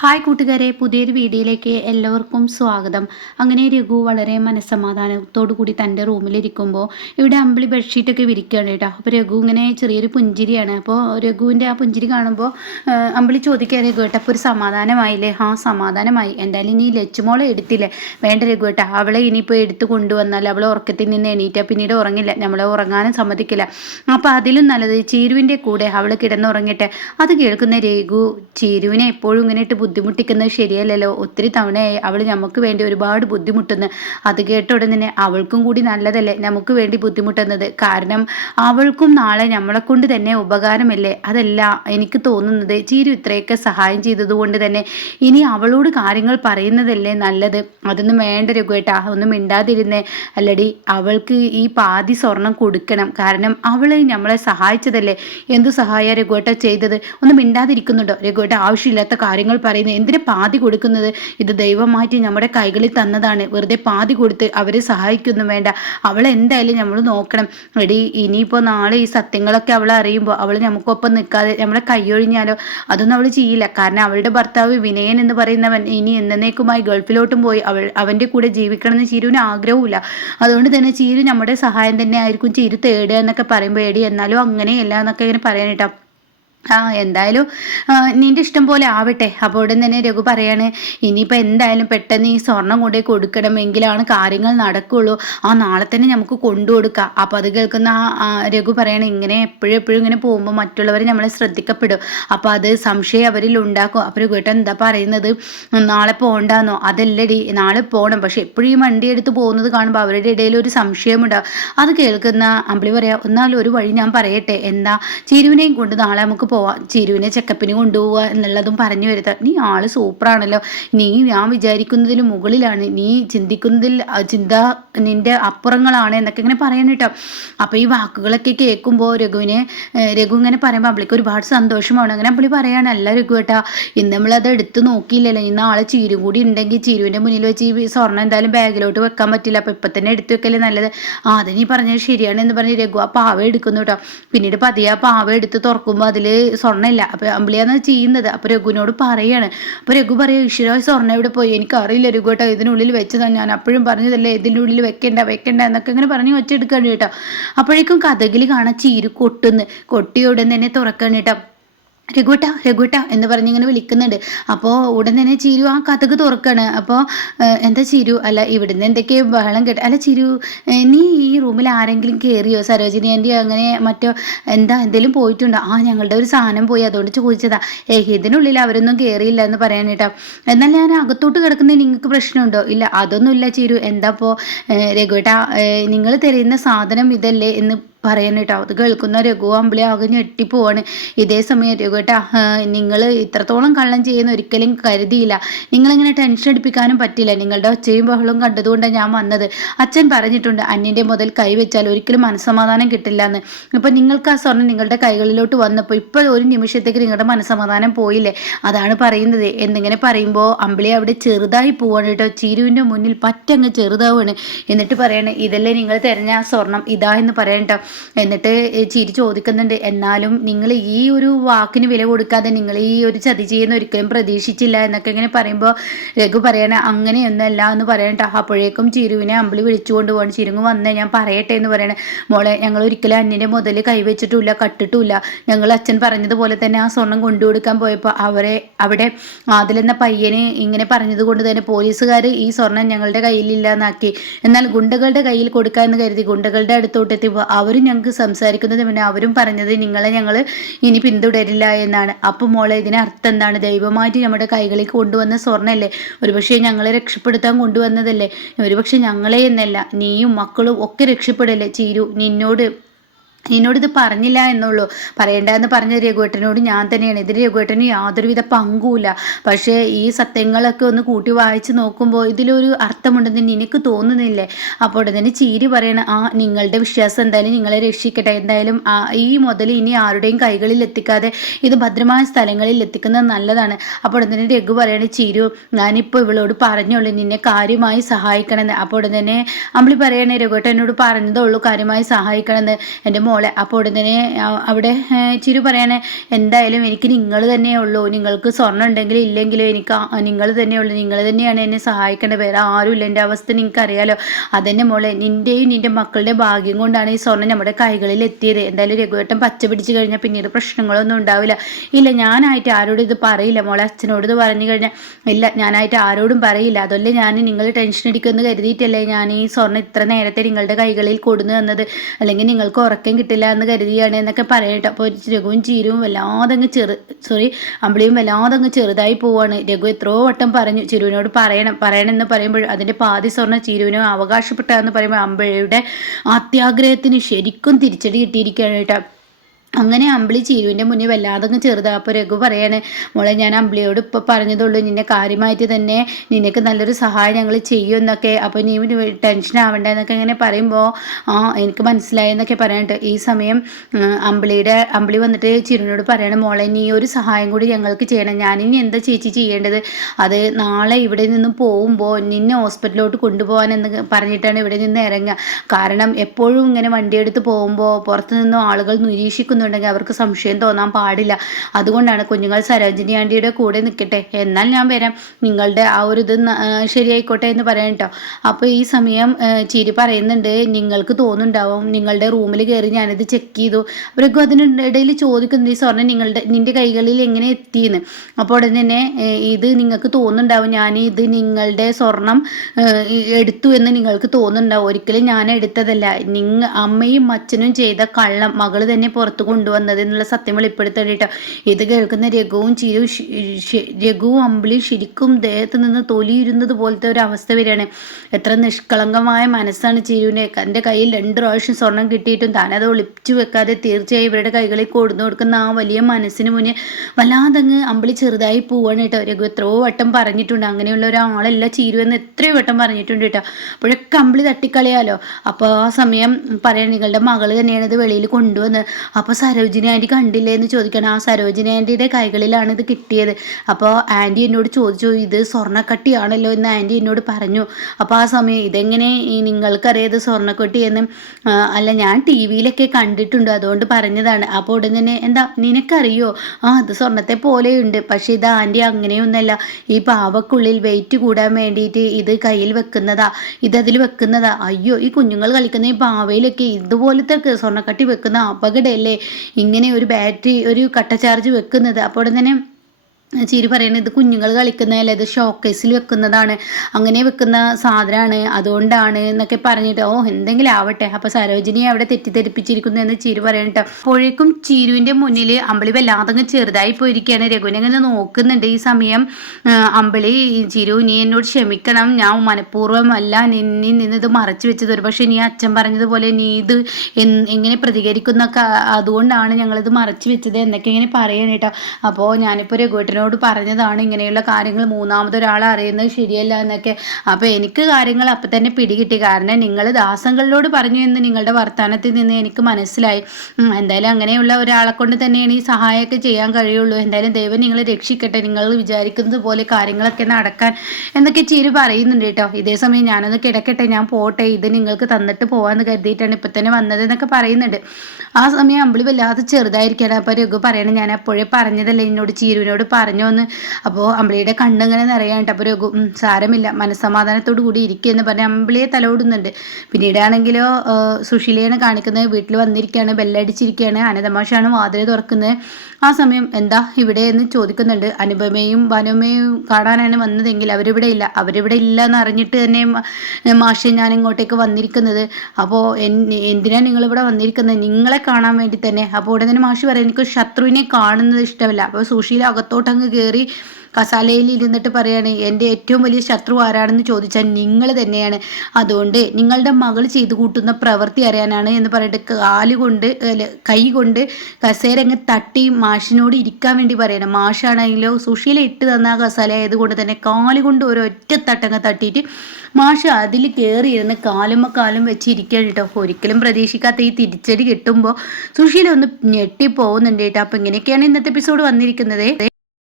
Hi കൂട്ടുകാരെ പുതിയൊരു വീഡിയോയിലേക്ക് എല്ലാവർക്കും സ്വാഗതം. അങ്ങനെ രഘു വളരെ മനസ്സമാധാനത്തോടു കൂടി തന്റെ റൂമിലിരിക്കുമ്പോൾ ഇവിടെ അമ്പിളി ബെഡ്ഷീറ്റൊക്കെ വിരിക്കുകയാണ് കേട്ടോ. അപ്പോൾ രഘു ഇങ്ങനെ ചെറിയൊരു പുഞ്ചിരിയാണ്. അപ്പോൾ രഘുവിന്റെ ആ പുഞ്ചിരി കാണുമ്പോൾ അമ്പിളി ചോദിക്കുക രഘു കേട്ടോ അപ്പോൾ ഒരു സമാധാനമായില്ലേ? ആ സമാധാനമായി. എന്തായാലും ഇനി ലച്ചുമോളെ എടുത്തില്ലേ? വേണ്ട രഘു കേട്ടോ അവളെ ഇനിയിപ്പോൾ എടുത്ത് കൊണ്ടുവന്നാൽ അവൾ ഉറക്കത്തിൽ നിന്ന് എണീറ്റാൽ പിന്നീട് ഉറങ്ങില്ല. നമ്മളെ ഉറങ്ങാനും സമ്മതിക്കില്ല. അപ്പോൾ അതിലും നല്ലത് ചീരുവിന്റെ കൂടെ അവൾ കിടന്നുറങ്ങട്ടെ. അത് കേൾക്കുന്ന രഘു ചീരുവിനെ എപ്പോഴും ഇങ്ങനെ ഇട്ട് ബുദ്ധിമുട്ടിക്കുന്നത് ശരിയല്ലല്ലോ. ഒത്തിരി തവണയായി അവൾ നമുക്ക് വേണ്ടി ഒരുപാട് ബുദ്ധിമുട്ടുന്നു. അത് കേട്ട ഉടനെ അവൾക്കും കൂടി നല്ലതല്ലേ നമുക്ക് വേണ്ടി ബുദ്ധിമുട്ടുന്നത്. കാരണം അവൾക്കും നാളെ നമ്മളെ കൊണ്ട് തന്നെ ഉപകാരമല്ലേ? അതല്ല എനിക്ക് തോന്നുന്നത് ചീരു ഇത്രയൊക്കെ സഹായം ചെയ്തതുകൊണ്ട് തന്നെ ഇനി അവളോട് കാര്യങ്ങൾ പറയുന്നതല്ലേ നല്ലത്? അതൊന്നും വേണ്ട രഘുവേട്ടാ ഒന്നും മിണ്ടാതിരുന്നേ. അല്ലടി അവൾക്ക് ഈ പാതി സ്വർണം കൊടുക്കണം. കാരണം അവളെ നമ്മളെ സഹായിച്ചതല്ലേ? എന്തു സഹായ രഘുവേട്ട ചെയ്തത്? ഒന്നും മിണ്ടാതിരിക്കുന്നുണ്ടോ? രഘുവേട്ട ആവശ്യമില്ലാത്ത കാര്യങ്ങൾ പറയുന്നത് എന്തിനു പാതി കൊടുക്കുന്നത്? ഇത് ദൈവമായിട്ട് നമ്മുടെ കൈകളിൽ തന്നതാണ്. വെറുതെ പാതി കൊടുത്ത് അവരെ സഹായിക്കൊന്നും വേണ്ട. അവൾ എന്തായാലും നമ്മൾ നോക്കണം. എടി ഇനിയിപ്പോൾ നാളെ ഈ സത്യങ്ങളൊക്കെ അവൾ അറിയുമ്പോൾ അവൾ നമുക്കൊപ്പം നിൽക്കാതെ നമ്മളെ കൈയൊഴിഞ്ഞാലോ? അതൊന്നും അവൾ ചെയ്യില്ല. കാരണം അവളുടെ ഭർത്താവ് വിനയൻ എന്ന് പറയുന്നവൻ ഇനി എന്നേക്കുമായി ഗൾഫിലോട്ടും പോയി അവൾ അവന്റെ കൂടെ ജീവിക്കണമെന്ന് ചീരുവിന് ആഗ്രഹമില്ല അതുകൊണ്ട് തന്നെ ചീരു നമ്മുടെ സഹായം തന്നെ ആയിരിക്കും ചീരു തേടുക എന്നൊക്കെ പറയുമ്പോൾ എടി എന്നാലും അങ്ങനെയല്ല എന്നൊക്കെ ഇങ്ങനെ പറയാനിട്ടാ ആ എന്തായാലും നിന്റെ ഇഷ്ടം പോലെ ആവട്ടെ. അപ്പോൾ ഉടൻ തന്നെ രഘു പറയാണ് ഇനിയിപ്പോൾ എന്തായാലും പെട്ടെന്ന് ഈ സ്വർണം കൊണ്ടേ കൊടുക്കണമെങ്കിലാണ് കാര്യങ്ങൾ നടക്കുള്ളൂ. ആ നാളെ തന്നെ നമുക്ക് കൊണ്ടു കൊടുക്കാം അപ്പോൾ അത് കേൾക്കുന്ന ആ രഘു പറയാണ് ഇങ്ങനെ എപ്പോഴും എപ്പോഴും ഇങ്ങനെ പോകുമ്പോൾ മറ്റുള്ളവർ നമ്മളെ ശ്രദ്ധിക്കപ്പെടും. അപ്പോൾ അത് സംശയം അവരിൽ ഉണ്ടാക്കും. അപ്പോൾ രഘുവേട്ടൻ എന്താ പറയുന്നത്? നാളെ പോകണ്ടെന്നോ അതല്ലടി നാളെ പോകണം പക്ഷെ എപ്പോഴും ഈ വണ്ടി എടുത്ത് പോകുന്നത് കാണുമ്പോൾ അവരുടെ ഇടയിൽ ഒരു സംശയമുണ്ടാകും അത് കേൾക്കുന്ന അമ്പിളി പറയാം എന്നാലും ഒരു വഴി ഞാൻ പറയട്ടെ. എന്താ? ചിരുവിനെയും കൊണ്ട് നാളെ നമുക്ക് പോവാം ചിരുവിനെ ചെക്കപ്പിന് കൊണ്ടുപോവുക എന്നുള്ളതും പറഞ്ഞു വരുത്ത നീ ആൾ സൂപ്പറാണല്ലോ. നീ ഞാൻ വിചാരിക്കുന്നതിന് മുകളിലാണ്. നീ ചിന്തിക്കുന്നതിൽ ചിന്ത നിന്റെ അപ്പുറങ്ങളാണ് എന്നൊക്കെ ഇങ്ങനെ പറയാൻ കേട്ടോ. അപ്പോൾ ഈ വാക്കുകളൊക്കെ കേൾക്കുമ്പോൾ രഘുവിനെ രഘു ഇങ്ങനെ പറയുമ്പോൾ അമ്പിളിക്ക് ഒരുപാട് സന്തോഷമാണ്. അങ്ങനെ അമ്പിളി പറയാണ് അല്ല രഘു കേട്ടാ ഇന്ന് നമ്മളത് എടുത്ത് നോക്കിയില്ലല്ലോ. ഇന്ന് ആളെ ചീരും കൂടി ഉണ്ടെങ്കിൽ ചീരുവിന്റെ മുന്നിൽ വെച്ച് ഈ സ്വർണം എന്തായാലും ബാഗിലോട്ട് വെക്കാൻ പറ്റില്ല. അപ്പോൾ ഇപ്പം തന്നെ എടുത്തു വെക്കല്ലേ നല്ലത്? ആ അത് നീ പറഞ്ഞത് ശരിയാണ് എന്ന് പറഞ്ഞ് രഘു ആ പാവ എടുക്കുന്നു കേട്ടോ. പിന്നീട് പതിയെ ആ പാവ എടുത്ത് തുറക്കുമ്പോൾ അതിൽ സ്വർണമില്ല. അപ്പോൾ അമ്പിളിയാണ് ചെയ്യുന്നത്. അപ്പോൾ രഘുവിനോട് പറയാണ്. അപ്പോൾ രഘു പറയാ ഈശ്വര സ്വർണ എവിടെ പോയി? എനിക്കറിയില്ല രഘു കേട്ടോ ഇതിനുള്ളിൽ വെച്ചതാണ് ഞാൻ അപ്പോഴും പറഞ്ഞതല്ലേ ഇതിന്റെ ഉള്ളിൽ വെക്കണ്ട വെക്കണ്ട എന്നൊക്കെ ഇങ്ങനെ പറഞ്ഞ് വെച്ചെടുക്കാണ് കേട്ടോ. അപ്പോഴേക്കും കഥകിൽ കാണാൻ ചീര് കൊട്ടുന്ന്. കൊട്ടിയോടെ തന്നെ തുറക്കാണ് കേട്ടോ. രഘുട്ട രഘുട്ട എന്ന് പറഞ്ഞിങ്ങനെ വിളിക്കുന്നുണ്ട്. അപ്പോൾ ഉടൻ തന്നെ ചിരു ആ കഥക്ക് തുറക്കാണ്. അപ്പോൾ എന്താ ചിരു? അല്ല ഇവിടുന്ന് എന്തൊക്കെയോ ബഹളം കേട്ട്? അല്ല ചിരു നീ ഈ റൂമിൽ ആരെങ്കിലും കയറിയോ സരോജിനി ആന്റി അങ്ങനെ മറ്റോ എന്താ എന്തെങ്കിലും പോയിട്ടുണ്ടോ? ആ ഞങ്ങളുടെ ഒരു സാധനം പോയി. അതുകൊണ്ട് ചോദിച്ചതാ. ഏഹ് ഇതിനുള്ളിൽ അവരൊന്നും കയറിയില്ല എന്ന് പറയാൻ കേട്ടോ. എന്നാൽ ഞാൻ അകത്തോട്ട് കിടക്കുന്നതിന് നിങ്ങൾക്ക് പ്രശ്നമുണ്ടോ? ഇല്ല അതൊന്നുമില്ല ചിരു. എന്താ ഇപ്പോൾ രഘുട്ട നിങ്ങൾ തരുന്ന സാധനം ഇതല്ലേ എന്ന് പറയാൻ കേട്ടോ അത് കേൾക്കുന്ന രഘു അമ്പിളി ആകെ ഞെട്ടിപ്പോവാണ്. ഇതേ സമയം രഘു കേട്ടാ നിങ്ങൾ ഇത്രത്തോളം കള്ളം ചെയ്യുന്ന ഒരിക്കലും കരുതിയില്ല. നിങ്ങളിങ്ങനെ ടെൻഷൻ അടിപ്പിക്കാനും പറ്റില്ല. നിങ്ങളുടെ ഒച്ചയും ബഹളവും കണ്ടതുകൊണ്ടാണ് ഞാൻ വന്നത്. അച്ഛൻ പറഞ്ഞിട്ടുണ്ട് അന്യന്റെ മുതൽ കൈവച്ചാൽ ഒരിക്കലും മനസ്സമാധാനം കിട്ടില്ല എന്ന് ഇപ്പം നിങ്ങൾക്ക് ആ സ്വർണം നിങ്ങളുടെ കൈകളിലോട്ട് വന്നപ്പോൾ ഇപ്പോൾ ഒരു നിമിഷത്തേക്ക് നിങ്ങളുടെ മനസ്സമാധാനം പോയില്ലേ? അതാണ് പറയുന്നത്. എന്നിങ്ങനെ പറയുമ്പോൾ അമ്പിളി അവിടെ ചെറുതായി പോവാണ് കേട്ടോ. ചീരുവിന്റെ മുന്നിൽ പറ്റങ്ങ് ചെറുതാവാണ്. എന്നിട്ട് പറയണേ ഇതല്ലേ നിങ്ങൾ തിരഞ്ഞ ആ സ്വർണം ഇതാ എന്ന് പറയട്ടോ എന്നിട്ട് ചിരി ചോദിക്കുന്നുണ്ട്. എന്നാലും നിങ്ങൾ ഈ ഒരു വാക്കിന് വില കൊടുക്കാതെ നിങ്ങൾ ഈ ഒരു ചതി ചെയ്യുന്ന ഒരിക്കലും പ്രതീക്ഷിച്ചില്ല എന്നൊക്കെ ഇങ്ങനെ പറയുമ്പോൾ രഘു പറയണ അങ്ങനെയൊന്നല്ല എന്ന് പറയണ്ട അപ്പോഴേക്കും ചിരുവിനെ അമ്പിളി വിളിച്ചുകൊണ്ട് പോകണം ചിരുങ്ങ് വന്നേ ഞാൻ പറയട്ടെ എന്ന് പറയണേ. മോളെ ഞങ്ങൾ ഒരിക്കലും അന്യന്റെ മുതൽ കൈവച്ചിട്ടില്ല കട്ടിട്ടില്ല. ഞങ്ങൾ അച്ഛൻ പറഞ്ഞതുപോലെ തന്നെ ആ സ്വർണം കൊണ്ടുകൊടുക്കാൻ പോയപ്പോൾ അവരെ അവിടെ ആദിലെന്ന പയ്യനെ ഇങ്ങനെ പറഞ്ഞതുകൊണ്ട് തന്നെ പോലീസുകാർ ഈ സ്വർണം ഞങ്ങളുടെ കയ്യിലില്ലാന്നാക്കി. എന്നാൽ ഗുണ്ടകളുടെ കയ്യിൽ കൊടുക്കാമെന്ന് കരുതി ഗുണ്ടകളുടെ അടുത്തോട്ടെത്തിയപ്പോൾ അവർ ഞങ്ങൾക്ക് സംസാരിക്കുന്നത് പിന്നെ അവരും പറഞ്ഞത് നിങ്ങളെ ഞങ്ങൾ ഇനി പിന്തുടരില്ല എന്നാണ്. അപ്പം മോളെ ഇതിനർത്ഥം എന്താണ്? ദൈവമായിട്ട് നമ്മുടെ കൈകളിൽ കൊണ്ടുവന്ന സ്വർണല്ലേ? ഒരുപക്ഷെ ഞങ്ങളെ രക്ഷപ്പെടുത്താൻ കൊണ്ടുവന്നതല്ലേ? ഒരുപക്ഷെ ഞങ്ങളെ എന്നല്ല നീയും മക്കളും ഒക്കെ രക്ഷപ്പെടല്ലേ? ചീരു നിന്നോട് എന്നോട് ഇത് പറഞ്ഞില്ല എന്നുള്ളൂ. പറയണ്ടെന്ന് പറഞ്ഞ രഘുവേട്ടനോട് ഞാൻ തന്നെയാണ്. ഇതിൽ രഘുവേട്ടന് യാതൊരുവിധ പങ്കുമില്ല. പക്ഷേ ഈ സത്യങ്ങളൊക്കെ ഒന്ന് കൂട്ടി വായിച്ച് നോക്കുമ്പോൾ ഇതിലൊരു അർത്ഥമുണ്ടെന്ന് നിനക്ക് തോന്നുന്നില്ലേ? അപ്പോൾ തന്നെ ചീരി പറയണ ആ നിങ്ങളുടെ വിശ്വാസം എന്തായാലും നിങ്ങളെ രക്ഷിക്കട്ടെ. എന്തായാലും ഈ മുതൽ ഇനി ആരുടെയും കൈകളിൽ എത്തിക്കാതെ ഇത് ഭദ്രമായ സ്ഥലങ്ങളിൽ എത്തിക്കുന്നത് നല്ലതാണ്. അപ്പോൾ തന്നെ രഘു പറയണ ചീരു ഞാനിപ്പോൾ ഇവളോട് പറഞ്ഞോളൂ നിന്നെ കാര്യമായി സഹായിക്കണമെന്ന്. അപ്പോൾ തന്നെ അമ്പിളി പറയണേ രഘുവേട്ടനോട് പറഞ്ഞതേ ഉള്ളൂ കാര്യമായി സഹായിക്കണമെന്ന്. എന്റെ മോൾ മോളെ. അപ്പോൾ ഉടനെ അവിടെ ചിരി പറയാണ് എന്തായാലും എനിക്ക് നിങ്ങൾ തന്നെയേ ഉള്ളൂ. നിങ്ങൾക്ക് സ്വർണം ഉണ്ടെങ്കിലും ഇല്ലെങ്കിലും എനിക്ക് നിങ്ങൾ തന്നെയുള്ളൂ നിങ്ങൾ തന്നെയാണ് എന്നെ സഹായിക്കേണ്ടത്. വേറെ ആരുമില്ല എന്റെ അവസ്ഥ നിങ്ങൾക്ക് അറിയാലോ അതന്നെ മോളെ. നിന്റെയും നിന്റെ മക്കളുടെ ഭാഗ്യം കൊണ്ടാണ് ഈ സ്വർണം നമ്മുടെ കൈകളിൽ എത്തിയത്. എന്തായാലും രഘുവേട്ടൻ പച്ച പിടിച്ച് കഴിഞ്ഞാൽ പിന്നീട് പ്രശ്നങ്ങളൊന്നും ഉണ്ടാവില്ല. ഇല്ല ഞാനായിട്ട് ആരോടും ഇത് പറയില്ല. മോളെ അച്ഛനോട് ഇത് പറഞ്ഞു കഴിഞ്ഞാൽ ഇല്ല ഞാനായിട്ട് ആരോടും പറയില്ല. അതല്ലേ ഞാൻ നിങ്ങൾ ടെൻഷൻ അടിക്കുമെന്ന് കരുതിയിട്ടല്ലേ ഞാൻ ഈ സ്വർണം ഇത്ര നേരത്തെ നിങ്ങളുടെ കൈകളിൽ കൊടുന്നു തന്നത്. അല്ലെങ്കിൽ നിങ്ങൾക്ക് ഉറക്കം കിട്ടില്ല എന്ന് കരുതിയാണ് എന്നൊക്കെ പറയട്ടെ. അപ്പോൾ രഘുവും ചീരുവും വല്ലാതെ അങ്ങ് ചെറു സോറി അമ്പിളിയും വല്ലാതെ അങ്ങ് ചെറുതായി പോവാണ്. രഘു എത്രയോ വട്ടം പറഞ്ഞു ചിരുവിനോട് പറയണം പറയണം എന്ന് പറയുമ്പോൾ അതിന്റെ പാതി സ്വർണ ചിരുവിനോ അവകാശപ്പെട്ടതെന്ന് പറയുമ്പോൾ അമ്പിളിയുടെ അത്യാഗ്രഹത്തിന് ശരിക്കും തിരിച്ചടി കിട്ടിയിരിക്കുകയാണ് കേട്ടോ. അങ്ങനെ അമ്പിളി ചീരുവിന്റെ മുന്നിൽ വല്ലാതെ അങ്ങ് ചെറുതാ രഘു പറയാണ് മോളെ ഞാൻ അമ്പിളിയോട് ഇപ്പോൾ പറഞ്ഞതുള്ളൂ നിന്നെ കാര്യമായിട്ട് തന്നെ നിനക്ക് നല്ലൊരു സഹായം ഞങ്ങൾ ചെയ്യുമെന്നൊക്കെ അപ്പോൾ നീ ടെൻഷൻ ആവണ്ട എന്നൊക്കെ ഇങ്ങനെ പറയുമ്പോൾ ആ എനിക്ക് മനസ്സിലായി എന്നൊക്കെ പറയാനുണ്ട് ഈ സമയം അമ്പിളിയുടെ അമ്പിളി വന്നിട്ട് ചിരുവിനോട് പറയണം മോളെ നീ ഒരു സഹായം കൂടി ഞങ്ങൾക്ക് ചെയ്യണം. ഞാനിനി എന്താ ചേച്ചി ചെയ്യേണ്ടത്? അത് നാളെ ഇവിടെ നിന്ന് പോകുമ്പോൾ നിന്നെ ഹോസ്പിറ്റലിലോട്ട് കൊണ്ടുപോകാൻ എന്ന് പറഞ്ഞിട്ടാണ് ഇവിടെ നിന്ന് ഇറങ്ങുക. കാരണം എപ്പോഴും ഇങ്ങനെ വണ്ടിയെടുത്ത് പോകുമ്പോൾ പുറത്തു നിന്നും ആളുകൾ നിരീക്ഷിക്കുന്നുണ്ടെങ്കിൽ അവർക്ക് സംശയം തോന്നാൻ പാടില്ല. അതുകൊണ്ടാണ് കുഞ്ഞുങ്ങൾ സരോജിനി ആന്റിയുടെ കൂടെ നിൽക്കട്ടെ. എന്നാൽ ഞാൻ വരാം. നിങ്ങളുടെ ആ ഒരു ഇത് ശരിയായിക്കോട്ടെ എന്ന് പറയാം കേട്ടോ അപ്പോൾ ഈ സമയം ചിരി പറയുന്നുണ്ട് നിങ്ങൾക്ക് തോന്നുന്നുണ്ടാവും. നിങ്ങളുടെ റൂമിൽ കയറി ഞാനിത് ചെക്ക് ചെയ്തു. അവരൊക്കെ അതിനിടയിൽ ചോദിക്കുന്നുണ്ട് ഈ സ്വർണം നിങ്ങളുടെ നിന്റെ കൈകളിൽ എങ്ങനെ എത്തിയെന്ന്? അപ്പോൾ ഉടനെ തന്നെ ഇത് നിങ്ങൾക്ക് തോന്നുന്നുണ്ടാവും. ഞാൻ ഇത് നിങ്ങളുടെ സ്വർണം എടുത്തു എന്ന് നിങ്ങൾക്ക് തോന്നുന്നുണ്ടാവും. ഒരിക്കലും ഞാൻ എടുത്തതല്ല. നിങ്ങ അമ്മയും അച്ഛനും ചെയ്ത കള്ളം മകൾ തന്നെ പുറത്ത് കൊണ്ടുവന്നത് എന്നുള്ള സത്യം വെളിപ്പെടുത്തണം ഇത് കേൾക്കുന്ന രഘുവും ചിരു രഘുവും അമ്പിളിയും ശരിക്കും ദേഹത്ത് നിന്ന് തൊലിയിരുന്നത് പോലത്തെ ഒരു അവസ്ഥ വരികയാണ്. എത്ര നിഷ്കളങ്കമായ മനസ്സാണ് ചിരുവിനെ. എന്റെ കയ്യിൽ രണ്ട് പ്രാവശ്യം സ്വർണം കിട്ടിയിട്ടും താനത് ഒളിച്ചു വെക്കാതെ തീർച്ചയായും ഇവരുടെ കൈകളിൽ കൊടുന്നു കൊടുക്കുന്ന ആ വലിയ മനസ്സിന് മുന്നേ വല്ലാതങ്ങ് അമ്പിളി ചെറുതായി പോവാണ് കേട്ടോ. രഘു എത്രയോ വട്ടം പറഞ്ഞിട്ടുണ്ട്. അങ്ങനെയുള്ള ഒരാളല്ല ചീരു എന്ന് എത്രയോ വട്ടം പറഞ്ഞിട്ടുണ്ട് കേട്ടോ. അപ്പോഴൊക്കെ അമ്പിളി തട്ടിക്കളയാലോ. അപ്പോൾ ആ സമയം പറയാൻ നിങ്ങളുടെ മകൾ തന്നെയാണ് ഇത് വെളിയിൽ കൊണ്ടുവന്ന് അപ്പോൾ സരോജിനി ആന്റി കണ്ടില്ലേ എന്ന് ചോദിക്കണം. ആ സരോജിനി ആന്റിയുടെ കൈകളിലാണ് ഇത് കിട്ടിയത്. അപ്പോൾ ആന്റി എന്നോട് ചോദിച്ചു ഇത് സ്വർണക്കട്ടിയാണല്ലോ? എന്ന് ആന്റി എന്നോട് പറഞ്ഞു. അപ്പോൾ ആ സമയം ഇതെങ്ങനെ ഈ നിങ്ങൾക്കറിയാം ഇത് സ്വർണക്കട്ടി എന്ന്? അല്ല ഞാൻ ടി വിയിലൊക്കെ കണ്ടിട്ടുണ്ട്. അതുകൊണ്ട് പറഞ്ഞതാണ്. അപ്പോൾ ഉടൻ തന്നെ എന്താ നിനക്കറിയോ? ആ അത് സ്വർണത്തെ പോലെയുണ്ട്. പക്ഷേ ഇത് ആന്റി അങ്ങനെയൊന്നല്ല. ഈ പാവക്കുള്ളിൽ വെയിറ്റ് കൂടാൻ വേണ്ടിയിട്ട് ഇത് കയ്യിൽ വെക്കുന്നതാ. ഇതതിൽ വെക്കുന്നതാ. അയ്യോ ഈ കുഞ്ഞുങ്ങൾ കളിക്കുന്ന ഈ പാവയിലൊക്കെ ഇതുപോലത്തെ സ്വർണക്കട്ടി വെക്കുന്ന അപകടമല്ലേ? ഇങ്ങനെ ഒരു ബാറ്ററി ഒരു കട്ട ചാർജ് വെക്കുന്നത്. അപ്പോൾ തന്നെ ചിരി പറയുന്നത് ഇത് കുഞ്ഞുങ്ങൾ കളിക്കുന്നതല്ല ഇത് ഷോക്കേസിൽ വെക്കുന്നതാണ്. അങ്ങനെ വെക്കുന്ന സാധനമാണ്. അതുകൊണ്ടാണ് എന്നൊക്കെ പറഞ്ഞിട്ട് ഓ എന്തെങ്കിലും ആവട്ടെ. അപ്പോൾ സരോജിനി അവിടെ തെറ്റിദ്ധരിപ്പിച്ചിരിക്കുന്നു എന്ന് ചേരി പറയട്ടോ അപ്പോഴേക്കും ചീരുവിന്റെ മുന്നിൽ അമ്പിളി വല്ലാതെ ചെറുതായി പോയിരിക്കുകയാണ്. രഘുവിനെ അങ്ങനെ നോക്കുന്നുണ്ട്. ഈ സമയം അമ്പിളി ചിരു നീ എന്നോട് ക്ഷമിക്കണം. ഞാൻ മനഃപൂർവമല്ല നിന്നിൽ നിന്ന് ഇത് മറച്ചു വെച്ചത് ഒരു പക്ഷേ നീ അച്ഛൻ പറഞ്ഞതുപോലെ നീ ഇത് എങ്ങനെ പ്രതികരിക്കുന്നൊക്കെ അതുകൊണ്ടാണ് ഞങ്ങളിത് മറച്ചു വെച്ചത് എന്നൊക്കെ ഇങ്ങനെ പറയണേട്ടോ അപ്പോ അപ്പോൾ ഞാനിപ്പോൾ രഘുവേട്ടനോട് പറഞ്ഞതാണ് ഇങ്ങനെയുള്ള കാര്യങ്ങൾ മൂന്നാമതൊരാൾ അറിയുന്നത് ശരിയല്ല എന്നൊക്കെ. അപ്പോൾ എനിക്ക് കാര്യങ്ങൾ അപ്പം തന്നെ പിടികിട്ടി. കാരണം നിങ്ങൾ ദാസങ്ങളിലോട് പറഞ്ഞു എന്ന് നിങ്ങളുടെ വർത്തമാനത്തിൽ നിന്ന് എനിക്ക് മനസ്സിലായി. എന്തായാലും അങ്ങനെയുള്ള ഒരാളെ കൊണ്ട് തന്നെയാണ് ഈ സഹായമൊക്കെ ചെയ്യാൻ കഴിയുള്ളൂ. എന്തായാലും ദൈവം നിങ്ങളെ രക്ഷിക്കട്ടെ. നിങ്ങൾ വിചാരിക്കുന്നത് പോലെ കാര്യങ്ങളൊക്കെ നടക്കാൻ എന്നൊക്കെ ചിരി പറയുന്നുണ്ട് കേട്ടോ. ഇതേ സമയം ഞാനൊന്ന് കിടക്കട്ടെ. ഞാൻ പോട്ടെ. ഇത് നിങ്ങൾക്ക് തന്നിട്ട് പോവാന്ന് കരുതിയിട്ടാണ് ഇപ്പൊ തന്നെ വന്നത് എന്നൊക്കെ പറയുന്നുണ്ട്. ആ സമയം അമ്പിളി വല്ലാതെ ചെറുതായിരിക്കണം. അപ്പോൾ രഘു പറയണം ഞാൻ അപ്പോഴേ പറഞ്ഞതല്ലേ. എന്നോട് ചീരുവിനോട് പറഞ്ഞു വന്ന് അപ്പോൾ അമ്പിളിയുടെ കണ്ണിങ്ങനെ നിറയാണ്ട് അപ്പോൾ രഘു സാരമില്ല. മനസ്സമാധാനത്തോടു കൂടി ഇരിക്കുകയെന്ന് പറഞ്ഞ് അമ്പിളിയെ തലോടുന്നുണ്ട്. പിന്നീടാണെങ്കിലോ സുശീലയാണ് കാണിക്കുന്നത് വീട്ടിൽ വന്നിരിക്കുകയാണ് ബെല്ലടിച്ചിരിക്കുകയാണ്. അനതമാശയാണ് വാതിൽ തുറക്കുന്നത്. ആ സമയം എന്താ ഇവിടെ എന്ന് ചോദിക്കുന്നുണ്ട്. അനുപമയും വനുമയും കാണാനാണ് വന്നതെങ്കിൽ അവരിവിടെ ഇല്ല. അവരിവിടെ ഇല്ല എന്ന് അറിഞ്ഞിട്ട് തന്നെ മാഷ ഞാൻ ഇങ്ങോട്ടേക്ക് വന്നിരിക്കുന്നത് അപ്പോൾ എന്തിനാണ് നിങ്ങളിവിടെ വന്നിരിക്കുന്നത്? നിങ്ങളെ കാണാൻ വേണ്ടി തന്നെ. അപ്പോൾ ഉടനെ തന്നെ മാഷി പറയാം എനിക്ക് ശത്രുവിനെ കാണുന്നത് ഇഷ്ടമല്ല. അപ്പോൾ സുശീല അകത്തോട്ടങ്ങ് കയറി കസാലയിൽ ഇരുന്നിട്ട് പറയാണ് എന്റെ ഏറ്റവും വലിയ ശത്രു ആരാണെന്ന് ചോദിച്ചാൽ നിങ്ങൾ തന്നെയാണ്. അതുകൊണ്ട് നിങ്ങളുടെ മകൾ ചെയ്തു കൂട്ടുന്ന പ്രവൃത്തി അറിയാനാണ് എന്ന് പറഞ്ഞിട്ട് കാൽ കൊണ്ട് കൈ കൊണ്ട് കസേരങ്ങ് തട്ടി മാഷിനോട് ഇരിക്കാൻ വേണ്ടി പറയണം. മാഷാണെങ്കിലോ സുശീല ഇട്ട് തന്ന കസാല ആയതുകൊണ്ട് തന്നെ കാൽ കൊണ്ട് ഒരു ഒറ്റ തട്ടങ്ങ് തട്ടിയിട്ട് മാഷ് അതിൽ കയറിയിരുന്ന് കാലുമ്മ കാലും വെച്ച് ഇരിക്കുകയാണ് കേട്ടോ. ഒരിക്കലും പ്രതീക്ഷിക്കാത്ത ഈ തിരിച്ചടി കിട്ടുമ്പോൾ സുശീല ഒന്ന് ഞെട്ടിപ്പോകുന്നുണ്ട് കേട്ടോ. അപ്പോൾ ഇങ്ങനെയൊക്കെയാണ് ഇന്നത്തെ എപ്പിസോഡ് വന്നിരിക്കുന്നത്.